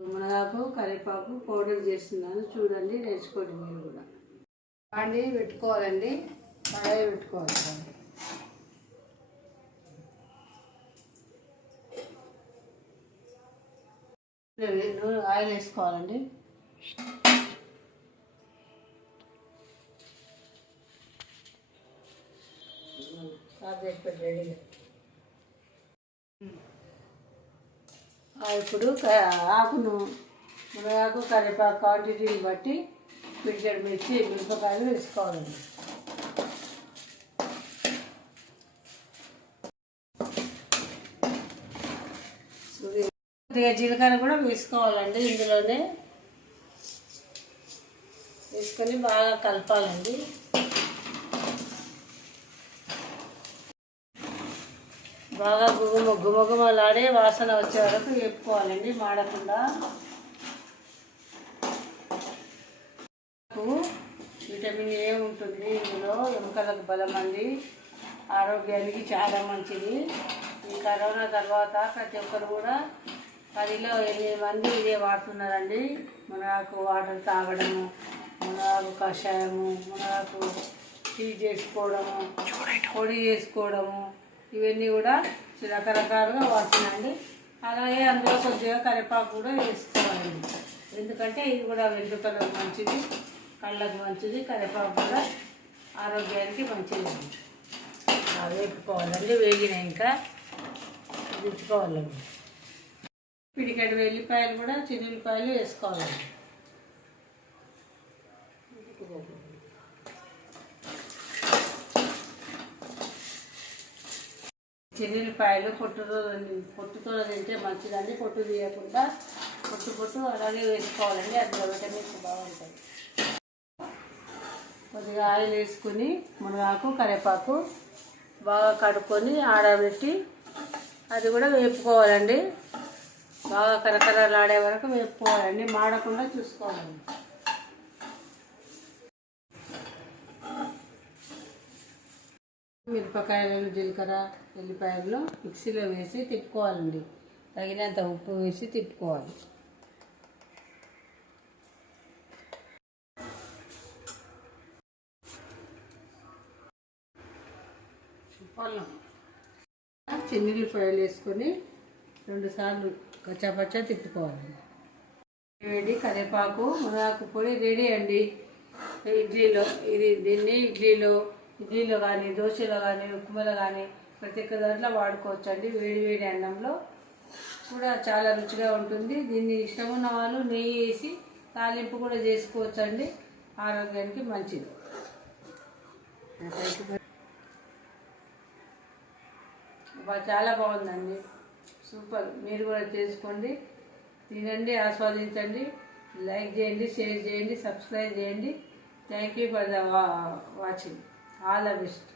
మునగాకు కరివేపాకు పౌడర్ చేస్తున్నాను, చూడండి, నేర్చుకోండి మీరు కూడా. బాండి పెట్టుకోవాలండి, కడాయి పెట్టుకోవాలి. ఆయిల్ వేసుకోవాలండి. రెడీగా ఇప్పుడు ఆకును మునగాకు కరివేపాకు క్వాంటిటీని బట్టి పిడికెడు మిర్చి మిరపకాయలు వేసుకోవాలండి. జీలకర్ర కూడా వేసుకోవాలండి. ఇందులోనే వేసుకొని బాగా కలపాలండి. బాగా గుమగుమలాడే వాసన వచ్చే వరకు వేపుకోవాలండి, మాడకుండా. విటమిన్ ఏ ఉంటుంది ఇందులో, ఎముకలకు బలం అండి, ఆరోగ్యానికి చాలా మంచిది. ఈ కరోనా తర్వాత ప్రతి ఒక్కరు కూడా 10లో 8 మంది ఇదే వాడుతున్నారండి. మునగాకు వాటర్ తాగడము, మునగాకు కషాయము, మునగాకు టీ చేసుకోవడము, పొడి చేసుకోవడము, ఇవన్నీ కూడా రకరకాలుగా వాడుతున్నాయండి. అలాగే అందులో కొద్దిగా కరివేపాకు కూడా వేసుకోవాలండి, ఎందుకంటే ఇది కూడా వెంట్రుకలకు మంచిది, కళ్ళకు మంచిది. కరివేపాకు కూడా ఆరోగ్యానికి మంచిది. వేపుకోవాలండి. వేగిన ఇంకా దించుకోవాలండి. పిడికెడు వెల్లిపాయలు కూడా చిన్నుల్లిపాయలు వేసుకోవాలండి. చిన్నుల్లిపాయలు పొట్టుతో తింటే మంచిదండి, పొట్టు తీయకుండా పొట్టు అలాగే వేసుకోవాలండి. అందులో విటమిన్స్ బాగుంటుంది. కొద్దిగా ఆయిల్ వేసుకుని మునగాకు కరివేపాకు బాగా కడుక్కొని ఆరబెట్టి అది కూడా వేపుకోవాలండి. బాగా కరకరలాడే వరకు వేపుకోవాలండి, మాడకుండా చూసుకోవాలండి. మిరపకాయలను, జీలకర్ర, ఎల్లిపాయలను మిక్సీలో వేసి తిప్పుకోవాలండి. తగినంత ఉప్పు వేసి తిప్పుకోవాలి. చిన్నుల్లిపాయలు వేసుకొని 2 సార్లు కచ్చాపచ్చా తిప్పుకోవాలి. వేడి కరివేపాకు మునగాకు పొడి రెడీ అండి. దీన్ని ఇడ్లీలో కానీ, దోశలో కానీ, ఉప్మాలో కానీ ప్రతి ఒక్క దాంట్లో వాడుకోవచ్చు అండి. వేడి అన్నంలో కూడా చాలా రుచిగా ఉంటుంది. దీన్ని ఇష్టం ఉన్న వాళ్ళు నెయ్యి వేసి తాలింపు కూడా చేసుకోవచ్చు అండి, ఆరోగ్యానికి మంచిది. చాలా బాగుందండి, సూపర్. మీరు కూడా చేసుకోండి, తినండి, ఆస్వాదించండి. లైక్ చేయండి, షేర్ చేయండి, సబ్స్క్రైబ్ చేయండి. Thank you for the watching. All the best.